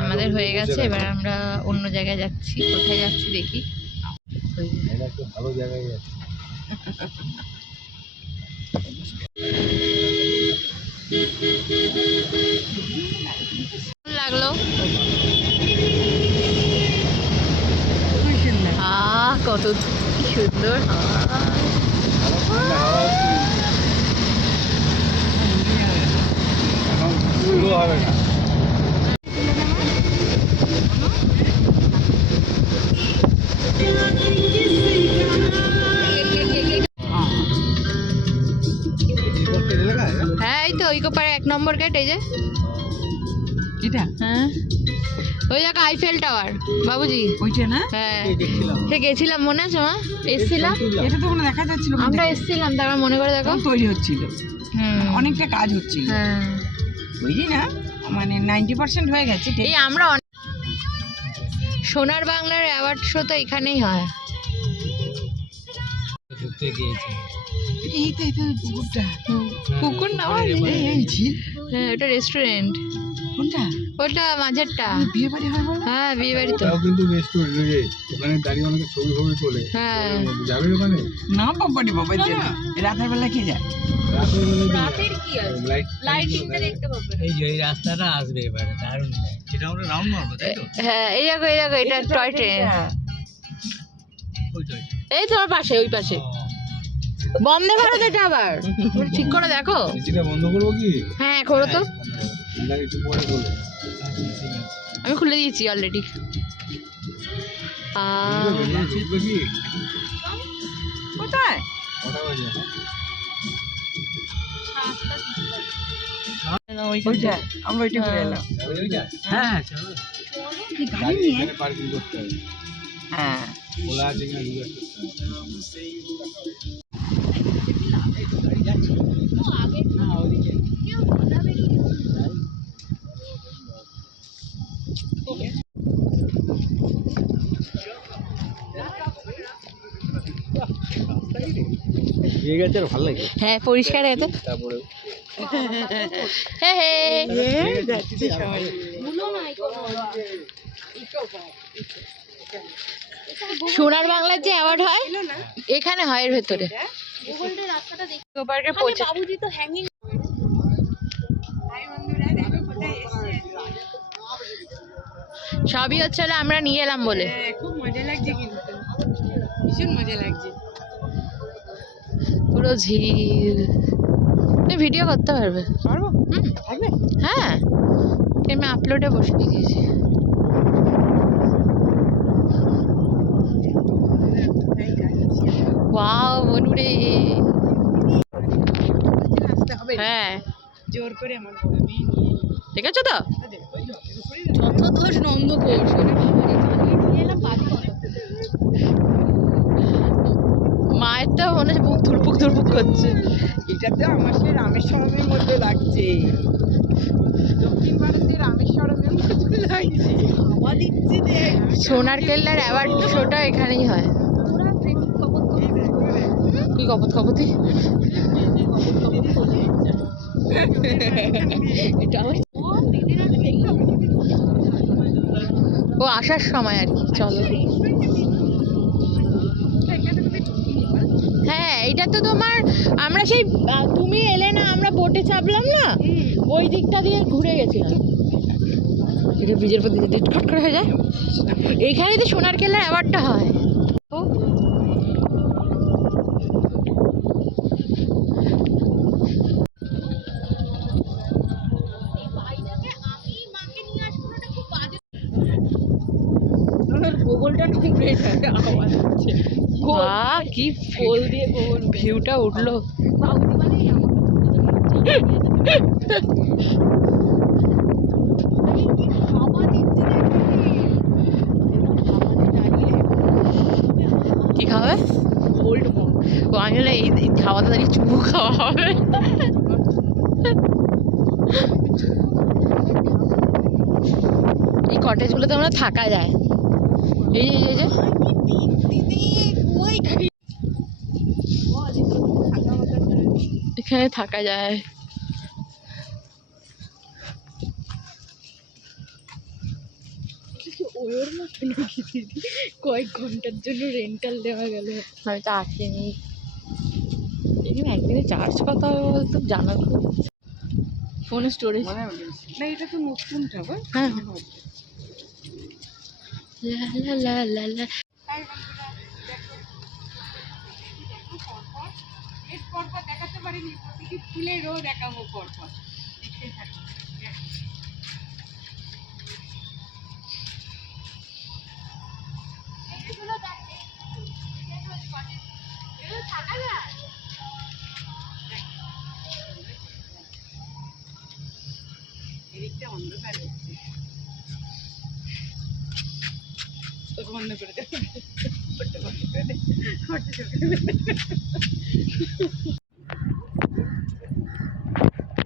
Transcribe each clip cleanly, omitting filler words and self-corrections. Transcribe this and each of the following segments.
আমাদের হয়ে গেছে, এবার আমরা অন্য জায়গায় যাচ্ছি। কোথায় যাচ্ছি দেখি। ভালো জায়গায় যাচ্ছি। লাগলো কত সুন্দর হবে না। হ্যাঁ এই তো ইকো পার্ক 1 নম্বর গেট। এই যে এটা, হ্যাঁ ওই জায়গা আইফেল টাওয়ার বাবুজি, ওইটা না? হ্যাঁ গেছিলাম, মনে আছে মা? এসেছিলাম, এটা তো কোনো দেখা যাচ্ছিল, আমরা এসেছিলাম, তারপর মনে করে দেখো তৈরি হচ্ছিল, অনেকটা কাজ হচ্ছিল। হ্যাঁ বুঝলি না, মানে 90% হয়ে গেছে। এই আমরা সোনার বাংলার অ্যাওয়ার্ড শো তো এখানেই হয়। পুকুর না, হ্যাঁ ওটা রেস্টুরেন্ট। কোনটা? ওটা মাঝেরটা বিয়ে বাড়ি হয়। হ্যাঁ বিয়ে বাড়ি তো কিন্তু রেস্টুরেন্ট, ওখানে দাঁড়িয়ে অনেকে ছবি তোলে। হ্যাঁ যাবে ওখানে না বাবাডি বাবা, রাতের বেলা কি যায়? রাতের কি আছে, লাইটিংটা দেখতে পাবে। এই যে এই রাস্তাটা আসবে এবারে, দারুণ। এটা আমরা রাউন্ড মারবো তাই তো? হ্যাঁ এই দেখো এটা টয় ট্রেন। এই তোমার পাশে, ওই পাশে বন্ধে ভারত। এটা আবার ঠিক করে দেখো। এসিটা বন্ধ করবো কি? হ্যাঁ করো তো, আমি খুলে দিয়েছি অলরেডি। কোথায়? আমরা ওইটা ঘুরে এলাম। হ্যাঁ চলো, গাড়ি নিয়ে পার্কিং করতে হবে। হ্যাঁ খোলা আছে কিনা জিজ্ঞেস করতে হবে। ভালো লাগে, হ্যাঁ পরিষ্কার আছে তারপরে। সোনার বাংলার যে অ্যাওয়ার্ড হয় এখানে হয়, এর ভেতরে সবই হচ্ছে আমরা নিয়ে এলাম বলে। খুব মজা লাগছে, কিন্তু ভীষণ মজা লাগছে। পুরো ঝিল, তুমি ভিডিও করতে পারবে? পারবো। হ্যাঁ আমি আপলোডে বসিয়ে দিয়েছি। ওয়াও মনুরে, হ্যাঁ জোর করে আমার ঠিক আছে তো, যত দোষ নন্দ ঘোষ। মায়ের তো মনে হচ্ছে বুক ধুরপুক ধুরপুক করছে। এটা তো আমার সেই রামেশ্বরমের মধ্যে লাগছে, দক্ষিণ ভারতের রামেশ্বরমের মধ্যে লাগছে। হাওয়া দিচ্ছে দেখ। সোনার কেল্লার অ্যাওয়ার্ড শোটা এখানেই হয়। কি কপত কপতি, ও আসার সময় আর কি। চলো, হ্যাঁ এটা তো তোমার, আমরা সেই তুমি এলে না, আমরা বোটে চাপলাম না, ওই দিকটা দিয়ে ঘুরে গেছিলাম। এটা ব্রিজের প্রতি যদি খট করে হয়ে যায়, এইখানে তো সোনার কেল্লার অ্যাওয়ার্ডটা হয়। কি ফুল দিয়ে ভিউটা উঠলো। কি খাবে? ও আমি এই খাওয়াতে দাঁড়িয়ে চুমু খাওয়া হবে। এই কটেজ গুলোতে আমরা থাকা যায়। এই যে এখানে থাকা যায়। ওর মতো নাকি দিদি, কয়েক ঘন্টার জন্য রেন্টাল দেওয়া গেল। আমি তো আসিনি। এখানে একদিনে চার্জ কত হবে বলতো, জানা তো ফোনের স্টোরেজ। না এটা তো নতুনটা বল। হ্যাঁ লা লা লা লা লা। পরপর দেখাতে পারিনি, প্রতিটি ফুলেরও দেখাবো পরপর। দেখতে থাকো। এদিকটা অন্ধকার হচ্ছে, তোকে বন্ধ করে দে, ওটা বন্ধ করে দে, ওটা চোখে দে।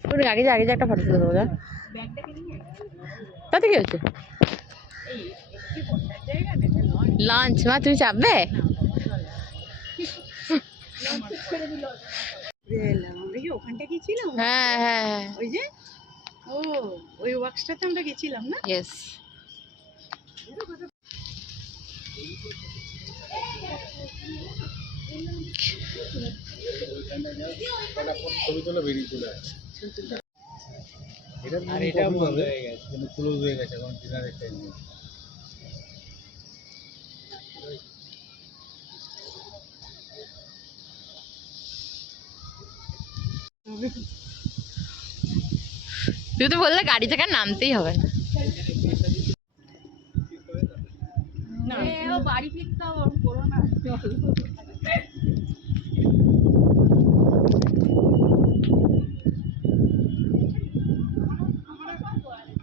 তোর আগে যে একটা ফটো তুলে দেবো যা। ব্যাগটাকে নিয়ে তাতে কি হচ্ছে? এই একটু বসার জায়গা দেখা নয়। লাঞ্চ মা, তুমি চাপবে? আমরা কি ওখানটা গেছিলাম? হ্যাঁ হ্যাঁ হ্যাঁ, ওই যে ও ওই ওয়ার্কসটাতে আমরা গেছিলাম না? ইয়েস। ছবি তোলা বেরিয়ে চলে আসে। আর এটা বন্ধ হয়ে গেছে, কিন্তু ক্লোজ হয়ে গেছে এখন ডিনারের টাইমে। তুই তো বললে গাড়ি থেকে নামতেই হবে না। না বাড়ি ফিরতে হবে, করো না।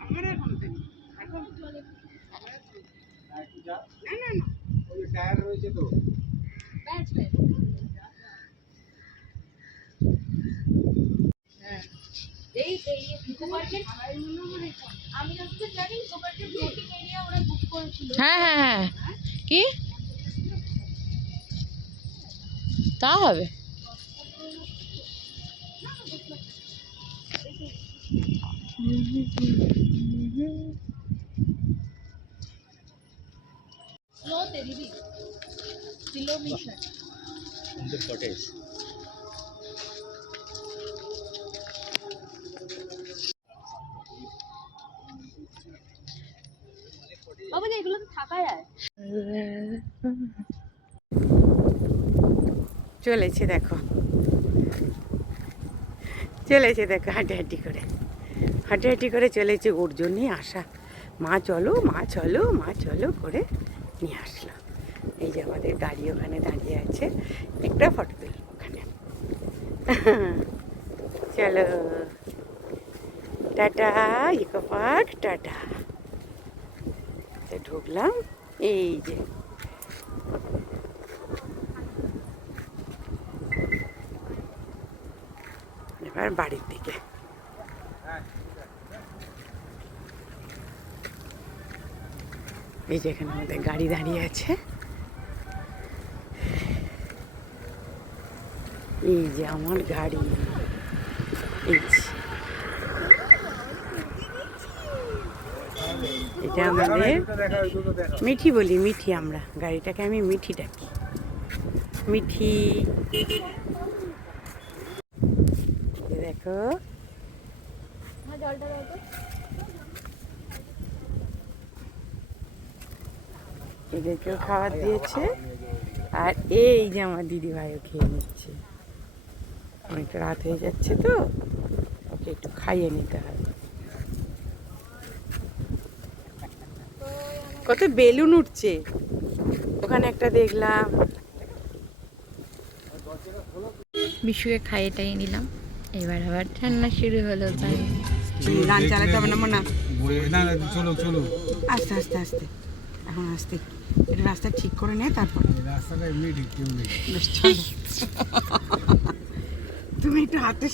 আমার এখন দেন, এখন চলে। না না না, ওই টায়ার রয়েছে তো। হ্যাঁ এই ইকো পার্কের আমি যতটা জানি ইকো পার্কের বোটিং এরিয়া ওরা বুক করেছিল। হ্যাঁ হ্যাঁ হ্যাঁ, কি তা হবে? স্লোতে দিদি, স্লো মিশন। সুন্দর কটেজ। বাবা যে এগুলো তো থাকা যায়। চলেছে দেখো হাঁটাহাঁটি করে চলেছে। ওর জন্যই আসা, মা চলো করে নিয়ে আসলো। এই যে আমাদের গাড়ি ওখানে দাঁড়িয়ে আছে, একটা ফটো তুলি ওখানে। চলো টাটা, ইকো পার্ক টাটা। ঢুকলাম, এই যে এবার বাড়ির দিকে। এই যে এখানে আমাদের গাড়ি দাঁড়িয়ে আছে, এই যে আমার গাড়ি। এই যে এটা আমাদের মিঠি বলি, মিঠি, আমরা গাড়িটাকে আমি মিঠি ডাকি, মিঠি। দেখো এদেরকেও খাবার দিয়েছে, আর এই যে আমার দিদি ভাইও খেয়ে নিচ্ছে। অনেকটা রাত হয়ে যাচ্ছে তো, ওকে একটু খাইয়ে নিতে হবে। কত বেলুন উঠছে ওখানে একটা দেখলাম। বিশুকে খাইয়ে টাইয়ে নিলাম, এবার আবার ঠান্ডা শুরু হলো। তাই গান চালাতে হবে না মনে, না না, চলো চলো। আস্তে আস্তে আস্তে, এখন আস্তে এটা রাস্তা ঠিক করে নে, তারপর রাস্তাটা এমনি ঠিক কেউ নেই। বেশ চলো। তুমি একটু হাতে